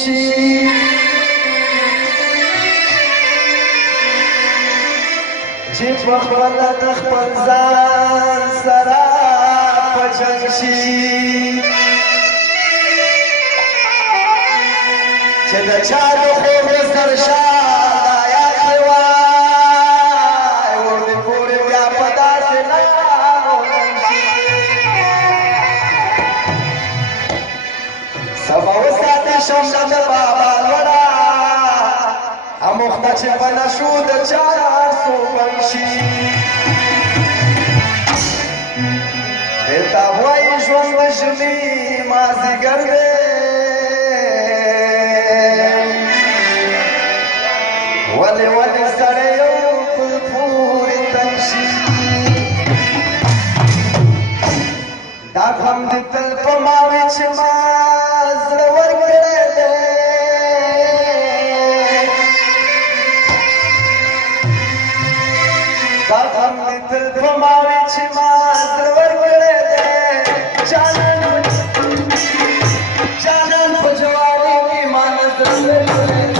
شي چې په خپله د خپل ځان سره په جنګ شي چې د چا د خوب سرشار یاد یې وای ورته پورې بیا په داسې لارو شي سبا وساتې شمله د بابا لوړه اموخته چې په نشو د چا سوبن شي دیتا وایي ژوند د ژمي مازدیګر دی ولې ولې سړی یو پل پورې تم شي دا غم دې تل په ما وي چې ما زړه ورکړی دی دا غم دې تل په ما وي چې ما زړه ورکړی دی جانان په جواري کې ما نظر ورکړی دی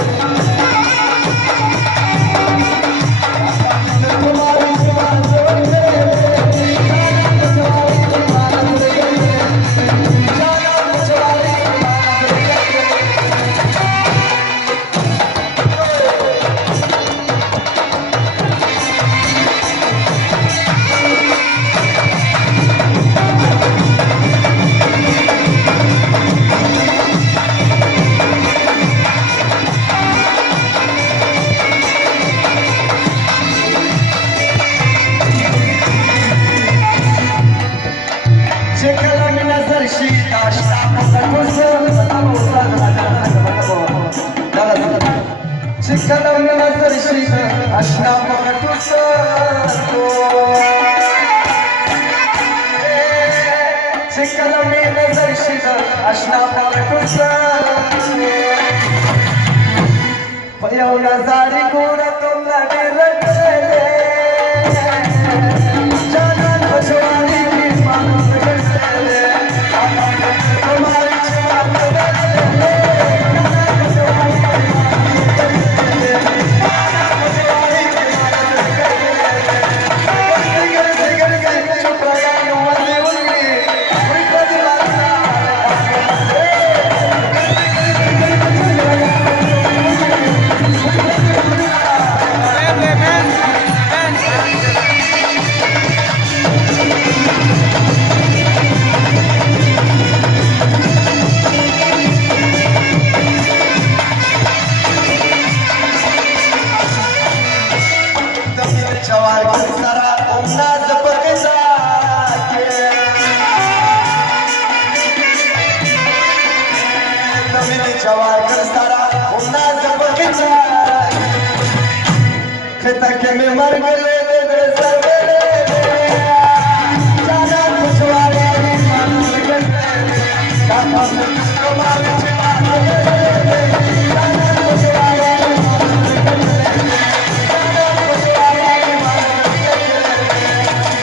Çikolata nazar şişe, aşna bakatusa. Çikolata nazar şişe, aşna bakatusa. Payav nazari kura tumla dirle. Janan bajwani ki manu dirle. Hamari chwat dirle. que me marque de cerveza ya no mucho vale mi mano de capaz de tomar mi mano ya no mucho vale mi mano ya no mucho vale mi mano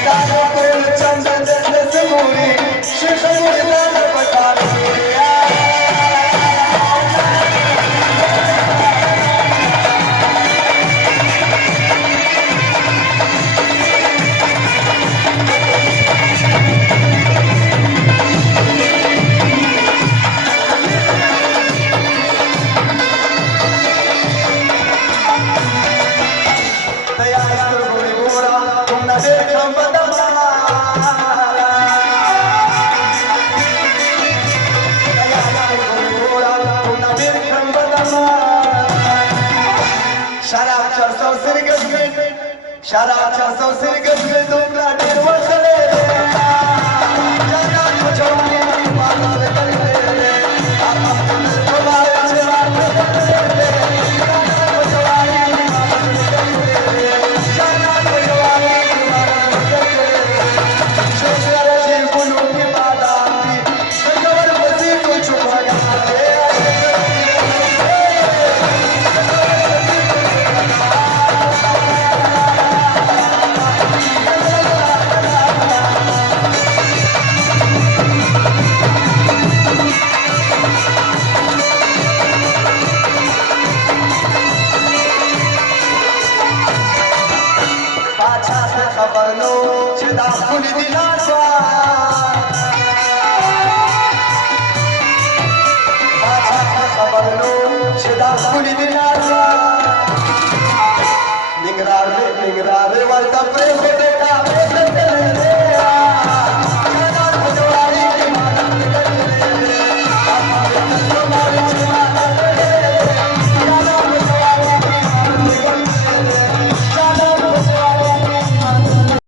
ya no puedo chance de se morir si se muere la patata Şarap çalsam seni gözüme dumla bir vakale Canan kocaman yemin bağlı kalite Allah'ın kolay çırak Canan kocaman yemin bağlı kalite Canan kocaman yemin bağlı kalite Çocuklara şey bunu bir bağlandı Kavar basit uçuk vakale खबरलो छेदा full दिलासा खबरलो छेदा full दिलासा निगरार रे वालता प्रेम देखा